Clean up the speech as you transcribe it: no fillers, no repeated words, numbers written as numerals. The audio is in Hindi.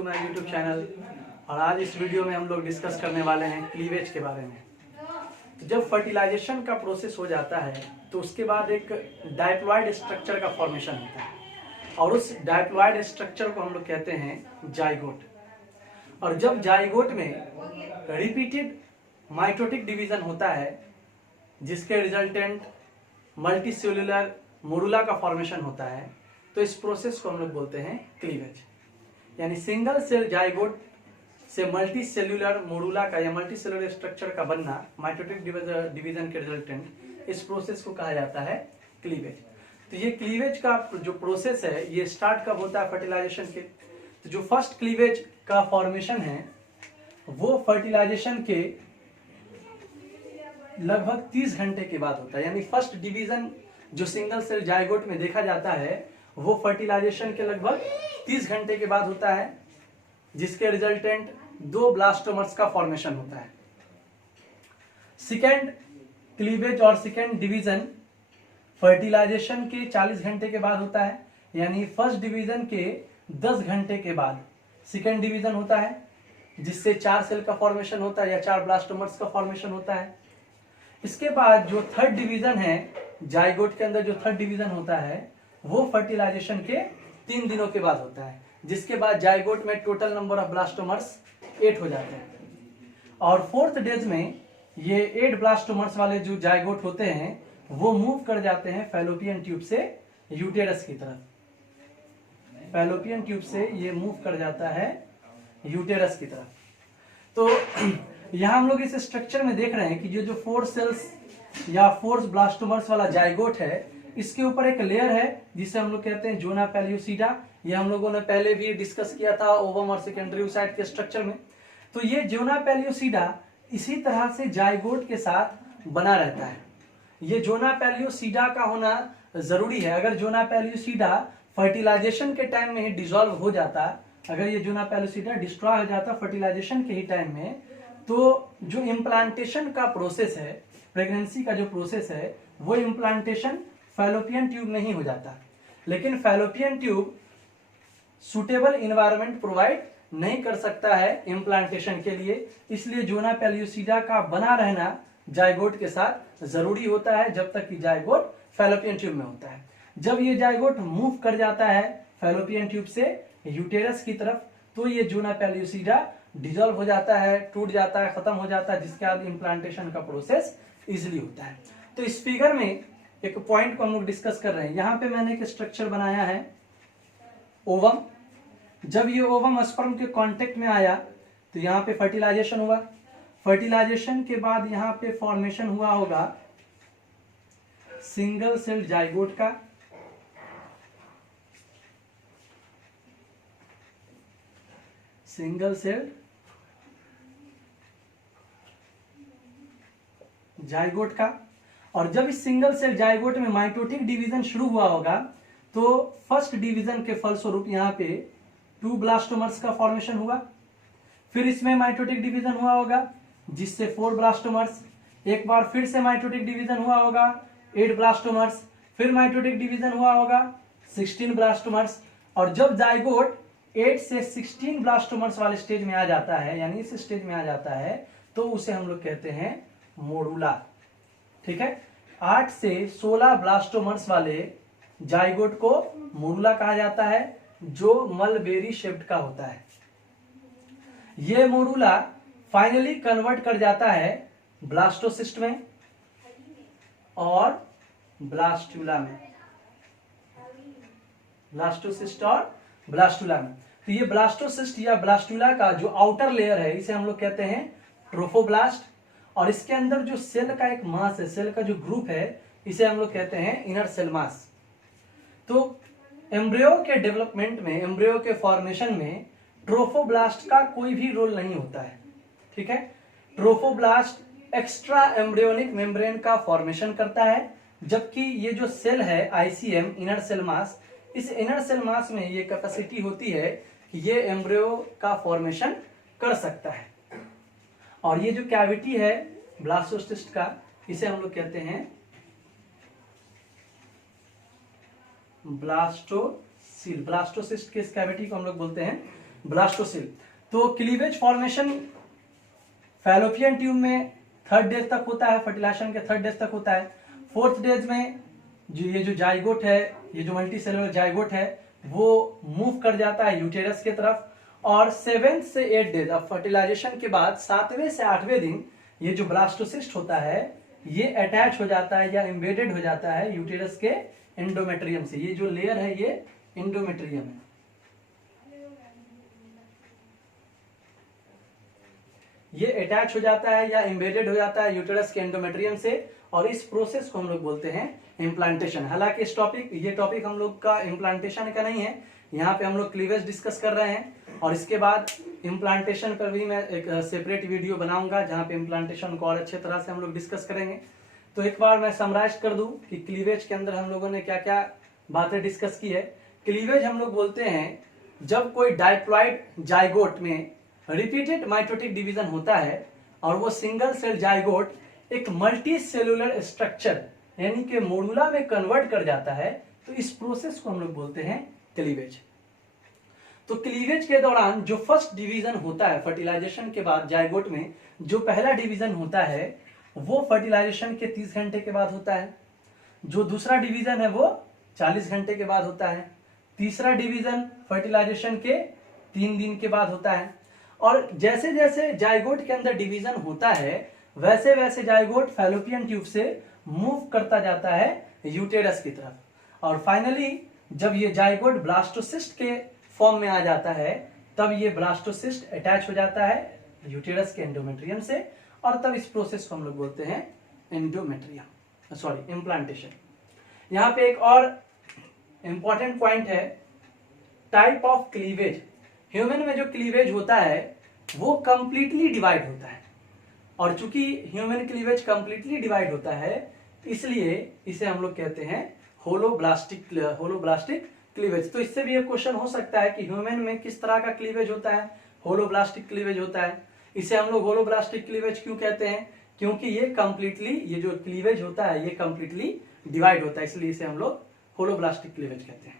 To my YouTube channel. और आज इस वीडियो में हम लोग डिस्कस करने वाले हैं क्लीवेज के बारे में। तो जब फर्टिलाइजेशन का प्रोसेस हो जाता है तो उसके बाद एक डायप्लॉइड स्ट्रक्चर का फॉर्मेशन होता है और उस डायप्लॉइड स्ट्रक्चर को हम लोग कहते हैं जाइगोट। और जब जाइगोट में रिपीटेड माइटोटिक डिवीजन होता है जिसके रिजल्टेंट मल्टीसेल्युलर मोरुला का फॉर्मेशन होता है तो इस प्रोसेस को हम लोग बोलते हैं क्लीवेज। यानी सिंगल सेल जाइगोट से मल्टी सेल्यूलर मोरुला का या मल्टी सेल्यूलर स्ट्रक्चर का बनना माइटोटिक डिवीजन के रिजल्टेंट, इस प्रोसेस को कहा जाता है क्लीवेज। तो ये क्लीवेज का जो प्रोसेस है ये स्टार्ट कब होता है? फर्टिलाइजेशन के। तो जो फर्स्ट क्लीवेज का फॉर्मेशन है वो फर्टिलाइजेशन के लगभग 30 घंटे के बाद होता है। यानी फर्स्ट डिवीजन जो सिंगल सेल जाइगोट में देखा जाता है वो फर्टिलाइजेशन के लगभग 30 घंटे के बाद होता है, जिसके रिजल्टेंट 2 ब्लास्टोमर्स का फॉर्मेशन होता है। सेकेंड क्लीवेज और सेकेंड डिवीजन फर्टिलाइजेशन के 40 घंटे के बाद होता है। यानी फर्स्ट डिवीजन के 10 घंटे के बाद सेकेंड डिवीजन होता है जिससे 4 सेल का फॉर्मेशन होता है या 4 ब्लास्टोमर्स का फॉर्मेशन होता है। इसके बाद जो थर्ड डिवीजन है जाइगोट के अंदर, जो थर्ड डिवीजन होता है वो फर्टिलाइजेशन के 3 दिनों के बाद होता है, जिसके बाद जाइगोट में टोटल नंबर ऑफ ब्लास्टोमर्स 8 हो जाते हैं। और फोर्थ डेज में ये 8 ब्लास्टोमर्स वाले जो जाइगोट होते हैं वो मूव कर जाते हैं फैलोपियन ट्यूब से यूटेरस की तरफ। फैलोपियन ट्यूब से ये मूव कर जाता है यूटेरस की तरफ। तो यहां हम लोग इस स्ट्रक्चर में देख रहे हैं कि जो 4 सेल्स या 4 ब्लास्टोमर्स वाला जाइगोट है इसके ऊपर एक लेयर है जिसे हम लोग कहते हैं जोना पेल्यूसिडा। ये हम लोगों ने पहले भी डिस्कस किया था ओवम और सेकेंडरी oocyte के स्ट्रक्चर में। तो ये जोना पेल्यूसिडा इसी तरह से जाइगोट के साथ बना रहता है। ये जोना पेल्यूसिडा का होना जरूरी है। अगर जोना पेल्यूसिडा फर्टिलाइजेशन के टाइम में ही डिसॉल्व हो जाता, अगर ये जोना पेल्यूसिडा डिस्ट्रॉय हो जाता फर्टिलाइजेशन के ही टाइम में, तो जो इम्प्लांटेशन का प्रोसेस है, प्रेगनेंसी का जो प्रोसेस है वो इम्प्लांटेशन फैलोपियन ट्यूब में ही हो जाता। लेकिन fallopian tube suitable environment provide नहीं कर सकता है इम्प्लांटेशन के लिए, इसलिए जोना पेल्यूसिडा का बना रहना जाइगोट के साथ जरूरी होता है जब तक कि जाइगोट फैलोपियन ट्यूब में होता है। जब ये जाइगोट मूव कर जाता है फैलोपियन ट्यूब से यूटेरस की तरफ तो ये जोना पेल्यूसिडा डिसॉल्व हो जाता है, टूट जाता है, खत्म हो जाता है, जिसके बाद इम्प्लांटेशन का प्रोसेस इजिली होता है। तो इस फिगर में एक पॉइंट को हम लोग डिस्कस कर रहे हैं। यहां पे मैंने एक स्ट्रक्चर बनाया है ओवम। जब ये ओवम स्पर्म के कांटेक्ट में आया तो यहाँ पे फर्टिलाइजेशन हुआ। फर्टिलाइजेशन के बाद यहाँ पे फॉर्मेशन हुआ होगा सिंगल सेल जाइगोट का। सिंगल सेल जाइगोट का। और जब इस सिंगल सेल जाइगोट में माइटोटिक डिवीजन शुरू हुआ होगा तो फर्स्ट डिवीजन के फलस्वरूप यहाँ पे 2 ब्लास्टोमर्स का फॉर्मेशन हुआ। फिर इसमें माइटोटिक डिवीजन हुआ होगा जिससे 4 ब्लास्टोमर्स। एक बार फिर से माइटोटिक डिवीजन हुआ होगा 8 ब्लास्टोमर्स। फिर माइटोटिक डिवीजन हुआ होगा 16 ब्लास्टोमर्स। और जब जाइगोट 8 से 16 ब्लास्टोमर्स वाले स्टेज में आ जाता है, यानी इस स्टेज में आ जाता है, तो उसे हम लोग कहते हैं मोरुला। ठीक है, 8 से 16 ब्लास्टोमर्स वाले जाइगोट को मोरुला कहा जाता है जो मलबेरी शेप्ड का होता है। ये मोरुला फाइनली कन्वर्ट कर जाता है ब्लास्टोसिस्ट में और ब्लास्टुला में। ब्लास्टोसिस्ट और ब्लास्टुला में। तो ये ब्लास्टोसिस्ट या ब्लास्टुला का जो आउटर लेयर है इसे हम लोग कहते हैं ट्रोफोब्लास्ट। और इसके अंदर जो सेल का एक मास है, सेल का जो ग्रुप है, इसे हम लोग कहते हैं इनर सेल मास। तो एम्ब्रियो के डेवलपमेंट में, एम्ब्रियो के फॉर्मेशन में ट्रोफोब्लास्ट का कोई भी रोल नहीं होता है। ठीक है, ट्रोफोब्लास्ट एक्स्ट्रा एम्ब्रियोनिक मेम्ब्रेन का फॉर्मेशन करता है, जबकि ये जो सेल है आईसीएम, इनर सेल मास, इस इनर सेल मास में ये कैपेसिटी होती है कि ये एम्ब्रियो का फॉर्मेशन कर सकता है। और ये जो कैविटी है ब्लास्टोसिस्ट का, इसे हम लोग कहते हैं ब्लास्टोसिल। ब्लास्टोसिस्ट के इस कैविटी को हम लोग बोलते हैं ब्लास्टोसिल। तो क्लीवेज फॉर्मेशन फैलोपियन ट्यूब में 3rd डेज तक होता है, फर्टिलाइजेशन के 3rd डेज तक होता है। 4th डेज में जो जाइगोट है, ये जो मल्टीसेलुलर जाइगोट है वो मूव कर जाता है यूटेरस के तरफ, और 7 से 8 डेज ऑफ फर्टिलाइजेशन के बाद 7वें से 8वें दिन ये जो ब्लास्टोसिस्ट होता है ये अटैच हो जाता है या एम्बेडेड हो जाता है यूटेरस के एंडोमेट्रियम से। ये जो लेयर है ये एंडोमेट्रियम है। ये अटैच हो जाता है या एम्बेडेड हो जाता है यूटेरस के एंडोमेट्रियम से, और इस प्रोसेस को हम लोग बोलते हैं इम्प्लांटेशन। हालांकि ये टॉपिक हम लोग का इम्प्लांटेशन का नहीं है, यहाँ पे हम लोग क्लीवेज डिस्कस कर रहे हैं, और इसके बाद इम्प्लांटेशन पर भी मैं एक सेपरेट वीडियो बनाऊंगा जहाँ पे इम्प्लांटेशन को और अच्छे तरह से हम लोग डिस्कस करेंगे। तो एक बार मैं समराइज कर दूं कि क्लीवेज के अंदर हम लोगों ने क्या क्या बातें डिस्कस की है। क्लीवेज हम लोग बोलते हैं जब कोई डाइप्लॉइड जाइगोट में रिपीटेड माइटोटिक डिवीजन होता है और वो सिंगल सेल जाइगोट एक मल्टी सेलुलर स्ट्रक्चर यानी कि मोडुला में कन्वर्ट कर जाता है, तो इस प्रोसेस को हम लोग बोलते हैं क्लीवेज। तो क्लीवेज के दौरान जो फर्स्ट डिवीजन होता है फर्टिलाइजेशन के बाद जाइगोट में, जो पहला डिवीजन होता है वो फर्टिलाइजेशन के 30 घंटे के बाद होता है। जो दूसरा डिवीजन है वो 40 घंटे के बाद होता है। तीसरा डिवीजन फर्टिलाइजेशन के 3 दिन के बाद होता है। और जैसे जैसे जाइगोट के अंदर डिवीजन होता है वैसे वैसे जाइगोट फैलोपियन ट्यूब से मूव करता जाता है यूटेरस की तरफ, और फाइनली जब ये जाइगोट ब्लास्टोसिस्ट के फॉर्म में आ जाता है तब ये ब्लास्टोसिस्ट अटैच हो जाता है यूटेरस के एंडोमेट्रियम से, और तब इस प्रोसेस को हम लोग बोलते हैं इम्प्लांटेशन। यहाँ पे एक और इंपॉर्टेंट पॉइंट है, टाइप ऑफ क्लीवेज। ह्यूमन में जो क्लीवेज होता है वो कंप्लीटली डिवाइड होता है, और चूंकि ह्यूमन क्लीवेज कंप्लीटली डिवाइड होता है इसलिए इसे हम लोग कहते हैं होलोब्लास्टिक क्लीवेज। तो इससे भी एक क्वेश्चन हो सकता है कि ह्यूमन में किस तरह का क्लीवेज होता है, होलोब्लास्टिक क्लीवेज होता है। इसे हम लोग होलोब्लास्टिक क्लीवेज क्यों कहते हैं, क्योंकि ये जो क्लीवेज होता है ये कंप्लीटली डिवाइड होता है, इसलिए इसे हम लोग होलोब्लास्टिक क्लीवेज कहते हैं।